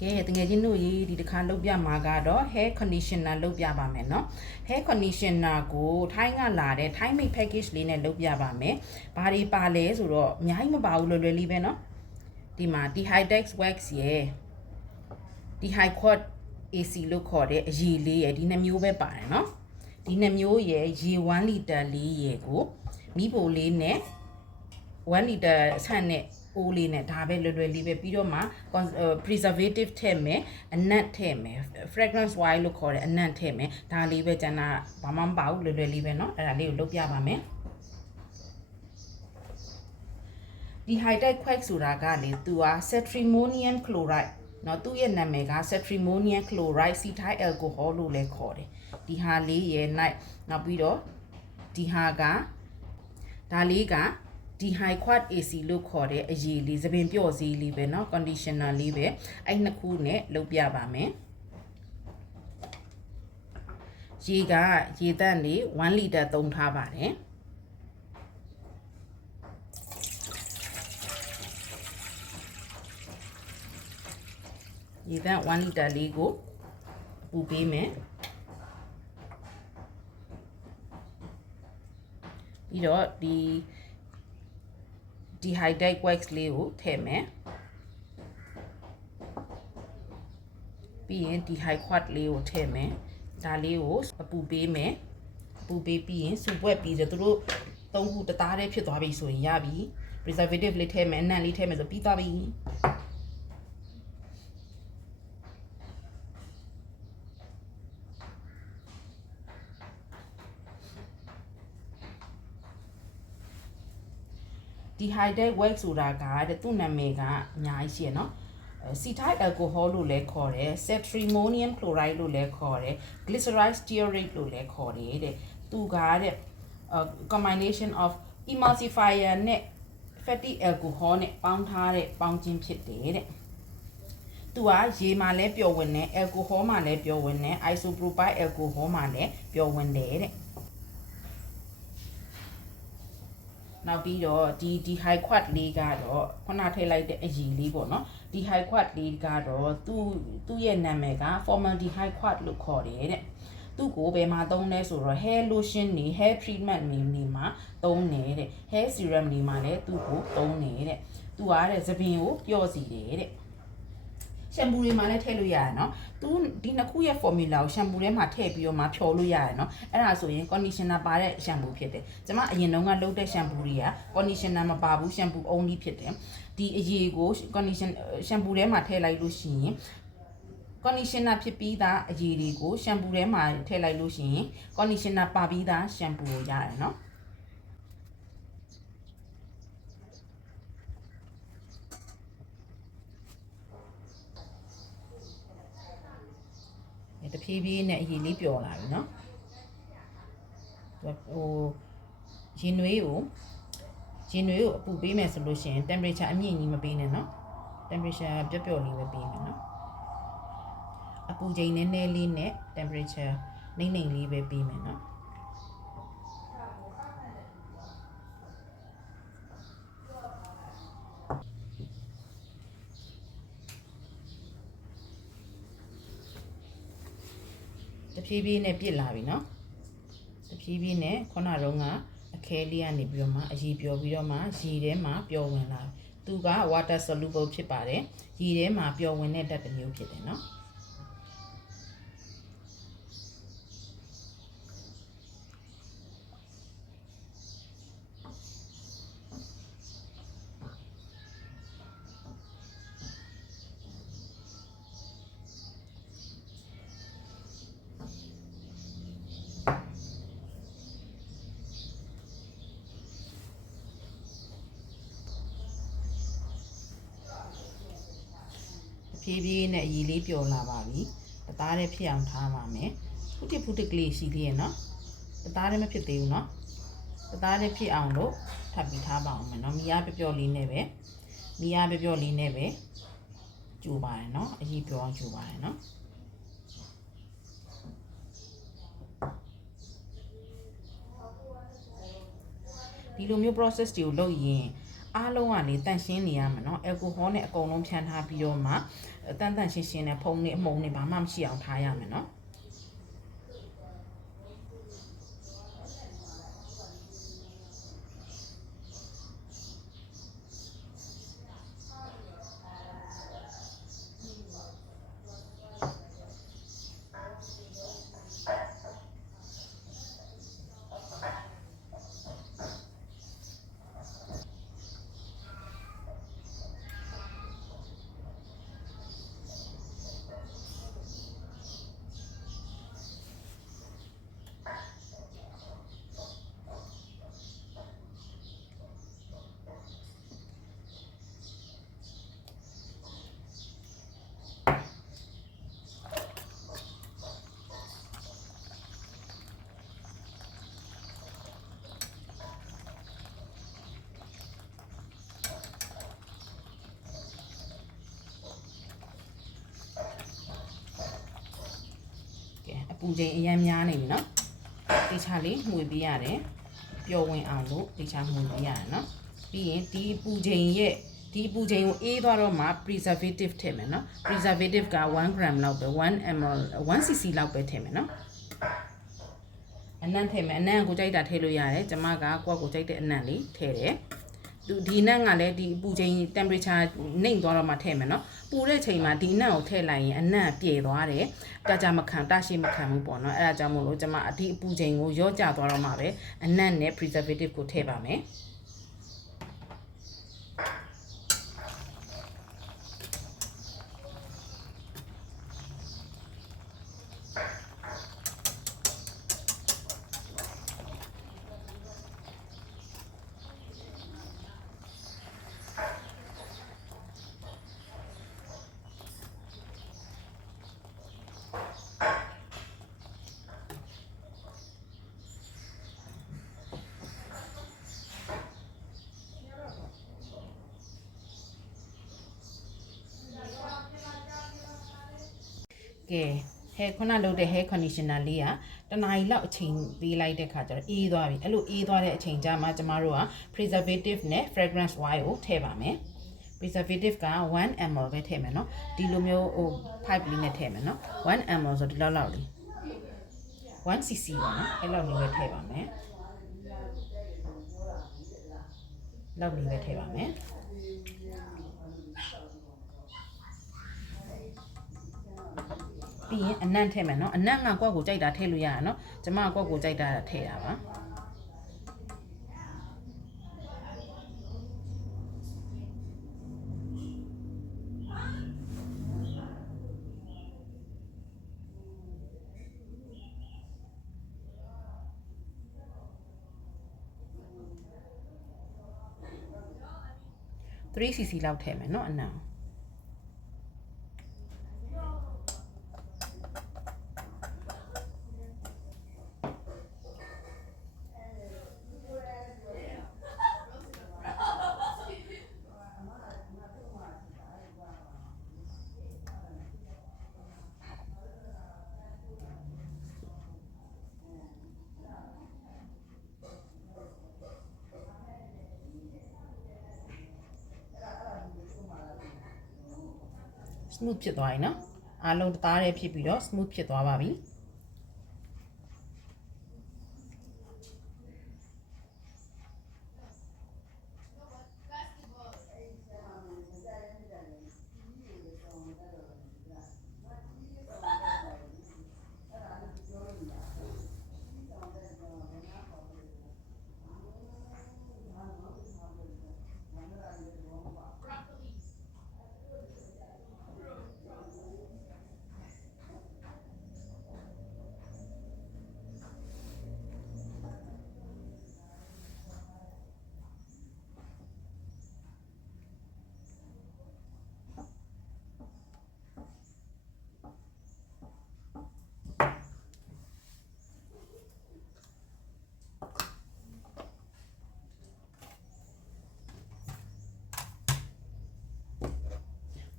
ကဲတကယ်ချင်းတို့ရေးဒီတစ်ခါလုပ်ပြမှာကတော့ hair conditioner လုပ်ပြပါမယ်เนาะ hair conditioner ကိုထိုင်းကလာတဲ့ထိုင်း made package လေးနဲ့လုပ်ပြပါမယ်ဘာတွေပါလဲဆိုတော့အများကြီးမပါဘူးလွယ်လွယ်လေးပဲเนาะဒီမှာ Dehydex wax ရယ် Dehyquat AC လို့ခေါ်တဲ့အရည်လေးရယ်ဒီနှစ်မျိုးပဲပါတယ်เนาะဒီနှစ်မျိုးရယ်ရေ1လီတာလေးရယ်ကိုမိဖို့လေးနဲ့1လီတာဆန့်နဲ့အိုးလေးနဲ့ဒါပဲလွယ်လွယ်လေးပဲပြီးတော့မှ preservative ထည့်မယ်အနံ့ထည့်မယ် fragrance wine လို့ခေါ်တဲ့အနံ့ထည့်မယ်ဒါလေးပဲကျန်တာဘာမှမပါဘူးလွယ်လွယ်လေးပဲเนาะအဲ့ဒါလေးကိုလုပ်ပြပါမယ်ဒီ Dehydex wax ဆိုတာကလေသူက cetrimonium chloride เนาะသူ့ရဲ့နာမည်က cetrimonium chloride cetyl alcohol လို့လည်းခေါ်တယ်ဒီဟာလေးရဲ့ night နောက်ပြီးတော့ဒီဟာကဒါလေးကDehyquat AC လို့ခေါ်တဲ့အရည်လေးသပင်ပြော့စည်းလေးပဲเนาะ conditioner လေးပဲအဲ့နှစ်ခုနဲ့လုပ်ပြပါမယ်ရေကရေတန့်လေး1လီတာသုံးထားပါတယ်ရေတန့်1လီတာလေးကိုပူပေးမယ်ပြီးတော့ဒီ Dehydex wax လေးကိုထည့်မယ်ပြီးရင် Dehyquat လေးကိုထည့်မယ်ဒါလေးကိုအပူပေးမယ်အပူပေးပြီးရင်စူပွက်ပြီးဆိုသူတို့သုံးခုတသားတည်းဖြစ်သွားပြီဆိုရင်ရပြီ preservative လေးထည့်မယ်အနံ့လေးထည့်မယ်ဆိုပြီးသွားပြီDehydex wax ဆိုတာကသူ့နာမည်ကအများကြီးရှိရနော်cetyl alcohol လို့လည်းခေါ်တယ် cetrimonium chloride လို့လည်းခေါ်တယ် glyceride stearate လို့လည်းခေါ်တယ်တဲ့သူကတဲ့ combination of emulsifier နဲ့ fatty alcohol နဲ့ပေါင်းထားတဲ့ပေါင်းခြင်းဖြစ်တယ်တဲ့သူကရေမှာလည်းပျော်ဝင်တယ် alcohol မှာလည်းပျော်ဝင်တယ် isopropyl alcohol မှာလည်းပျော်ဝင်တယ်တဲ့နောက်ပြီးတော့ဒီ Dehyquat လေးကတော့ခုနထည့်လိုက်တဲ့အရည်လေးပေါ့နော် Dehyquat လေးကတော့သူ့ရဲ့နာမည်က formaldehyde လို့ခေါ်တယ်တဲ့သူ့ကိုဘယ်မှာသုံးလဲဆိုတော့ hair lotion တွေ hair treatment တွေမှာသုံးတယ်တဲ့ hair serum တွေမှာလည်းသူ့ကိုသုံးတယ်တဲ့သူကတဲ့သပင်ကိုပျော့စီတယ်တဲ့ရှမ်ပူတွေမှာလည်းထည့်လို့ရတယ်နော်သူဒီနှစ်ခုရဲ့ formula ကိုရှမ်ပူထဲမှာထည့်ပြီးတော့မှဖြော်လို့ရတယ်နော်အဲ့ဒါဆိုရင် conditioner ပါတဲ့ရှမ်ပူဖြစ်တယ်ကျမအရင်တုန်းကလုပ်တဲ့ရှမ်ပူတွေက conditioner မပါဘူးရှမ်ပူ only ဖြစ်တယ်ဒီအရည်ကို conditioner ရှမ်ပူထဲမှာထည့်လိုက်လို့ရှိရင် conditioner ဖြစ်ပြီးသားအရည်တွေကိုရှမ်ပူထဲမှာထည့်လိုက်လို့ရှိရင် conditioner ပါပြီးသားရှမ်ပူကိုရတယ်နော်တဖြည်းဖြည်းနဲ့အရည်လေးပျော်လာပြီเนาะဟိုရင်နွေးကိုအပူပေးမယ်ဆိုလို့ရှိရင် temperature အမြင့်ကြီးမပေးနဲ့เนาะ temperature ပျော့ပျော့လေးပဲပေးမယ်เนาะအပူချိန်နည်းနည်းလေးနဲ့ temperature နှိမ့်နှိမ့်လေးပဲပေးမယ်เนาะတဖြည်းဖြည်းနဲ့ပြစ်လာပြီเนาะတဖြည်းဖြည်းနဲ့ခုနတုန်းကအခဲလေးကနေပြီးတော့မှအရည်ပျော်ပြီးတော့မှရေထဲမှာပျော်ဝင်လာသူက water soluble ဖြစ်ပါတယ်ရေထဲမှာပျော်ဝင်တဲ့ဓာတ်တစ်မျိုးဖြစ်တယ်เนาะဖြည်းဖြည်းနဲ့အရည်လေးပျော်လာပါပြီတသားလေးဖြစ်အောင်ထားပါမယ်ဖုတစ်ကလေးရှိသေးရဲ့เนาะတသားလေးမဖြစ်သေးဘူးเนาะတသားလေးဖြစ်အောင်လို့ထပ်ပြီးထားပါအောင်မယ်เนาะမီးအားပျော့လေးနဲ့ပဲကြိုးပါတယ်เนาะအရည်ပျော်အောင်ကြိုးပါတယ်เนาะဒီလိုမျိုး process တွေကိုလုပ်ရင်အားလုံးကလေတန့်ရှင်းနေရမှာเนาะ alcohol နဲ့အကုန်လုံးဖြန်းထားပြီးတော့မှ တန်တန်ရှင်းရှင်းနဲ့ဖုံးနေအမုံနေဘာမှမရှိအောင်ထားရမယ်နော်အပူချိန်အရမ်းများနေပြီနော်တေချာလေးမှုပေးရတယ်ပျော်ဝင်အောင်လို့တေချာမှုပေးရတယ်နော်ပြီးရင်ဒီပူချိန်ကိုအေးသွားတော့မှ preservative ထည့်မယ်နော် preservative က1 gram လောက်ပဲ1 ml 1cc လောက်ပဲထည့်မယ်နော်အနံ့ထည့်မယ်အနံ့ကိုကြိုက်တာထည့်လို့ရတယ်ကျမကကိုယ့်ကိုကြိုက်တဲ့အနံ့လေးထည့်တယ်ဒီနံ့ကလည်းဒီပူချိန် temperature နှိမ်သွားတော့မှထည့်မယ်နော်ပူတဲ့ချိန်မှာဒီနံ့ကိုထည့်လိုက်ရင်အနံ့ပြေသွားတယ်တကြမခံတရှိမခံဘူးပေါ့နော်အဲ့ဒါကြောင့်မို့လို့ကျမဒီအပူချိန်ကိုရော့ကျသွားတော့မှပဲအနံ့နဲ့ preservative ကိုထည့်ပါမယ်ကဲ hair ခုနလုပ်တဲ့ hair conditioner လေးကတနားရီလောက်အချိန်ပေးလိုက်တဲ့ခါကျတော့အေးသွားပြီအဲ့လိုအေးသွားတဲ့အချိန်ကျမှကျမတို့က preservative နဲ့ fragrance oil ကိုထည့်ပါမယ် preservative က1 ml ပဲထည့်မယ်နော်ဒီလိုမျိုးဟို pipe လေးနဲ့ထည့်မယ်နော်1 ml ဆိုဒီလောက်လောက်လေး1cc ပါနော်အဲ့လောက်လေးပဲထည့်ပါမယ်လောက်လေးပဲထည့်ပါမယ်ပြီးရင်အနံ့ထည့်မယ်နော်အနံ့ကကိုယ့်ကိုကြိုက်တာထည့်လို့ရရနော်ကျမကိုယ့်ကိုကြိုက်တာထည့်တာပါ3cc လောက်ထည့်မယ်နော်အနံ့smooth ဖြစ်သွားပြီနော်အားလုံးသားရဲဖြစ်ပြီးတော့ smooth ဖြစ်သွားပါပြီ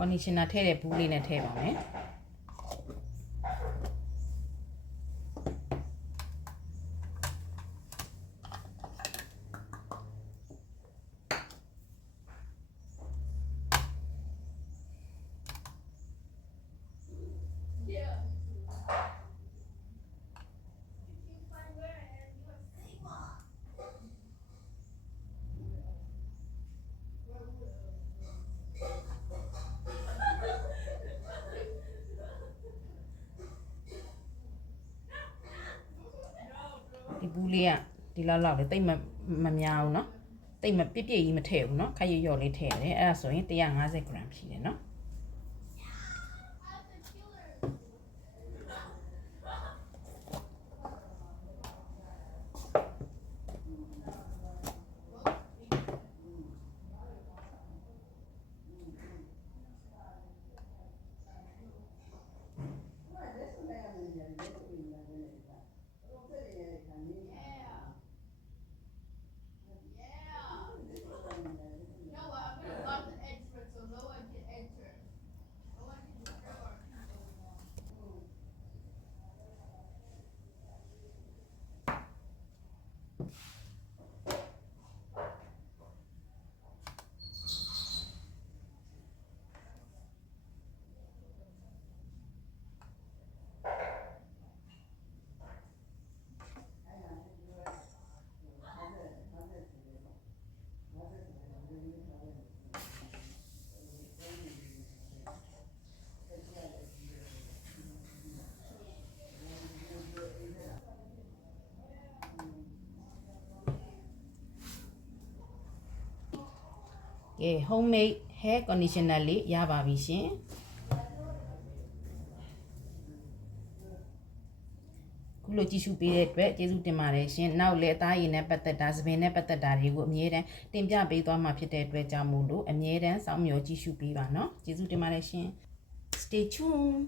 conditioner ထည့်တဲ့ဘူးလေးနဲ့ထည့်ပါမယ် ဒီဘူးလေးကဒီလောက်လောက်လေတိတ်မများဘူးเนาะတိတ်မပြည့်ပြည့်ကြီးမထည့်ဘူးเนาะခက်ရရော့လေးထည့်ရတယ်အဲ့ဒါဆိုရင်150 gram ရှိတယ်เนาะကဲ homemade hair conditioner လေးရပါပြီရှင်ခုလိုကြည့်ရှုပေးတဲ့အတွက်ကျေးဇူးတင်ပါတယ်ရှင်နောက်လည်းအသားရည်နဲ့ပတ်သက်တာသပင်နဲ့ပတ်သက်တာတွေကိုအမြဲတမ်းတင်ပြပေးသွားမှာဖြစ်တဲ့အတွက်ကြောင့်မို့လို့အမြဲတမ်းစောင့်မျှော်ကြည့်ရှုပေးပါเนาะကျေးဇူးတင်ပါတယ်ရှင် stay tuned